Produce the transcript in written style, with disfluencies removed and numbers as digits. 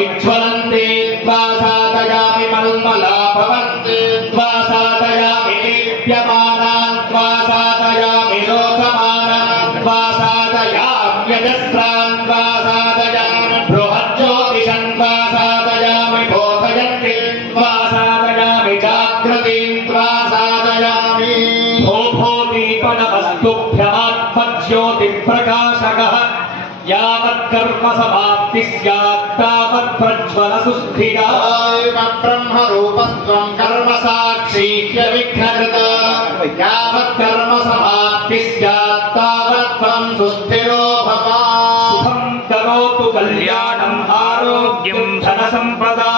विज्वलन्ते त्वा साधयामि मल्मला भवन्ति त्वा साधयामि दीप्यमानान् त्वा साधयामि लोकमानान् त्वा साधयाम्यजस्रान् त्वा साधयामि बृहज्योतिषं त्वा साधयामि बोधयन्ति त्वा साधयामि जागृतिं त्वा साधयामि भूभूदीपनमस्तुभ्यमात्मज्योतिप्रकाशकः यावत् कर्म समाप्ति स्यात् तावत् प्रज्वल सुस्थिरा ब्रह्म रूपस्त्वं कर्म साक्षी ह्यविघ्नकृत यावत् कर्म समाप्ति स्यात् तावत् त्वं सुस्थिरो भव शुभं करोतु कल्याणम् आरोग्यं धनसम्पदा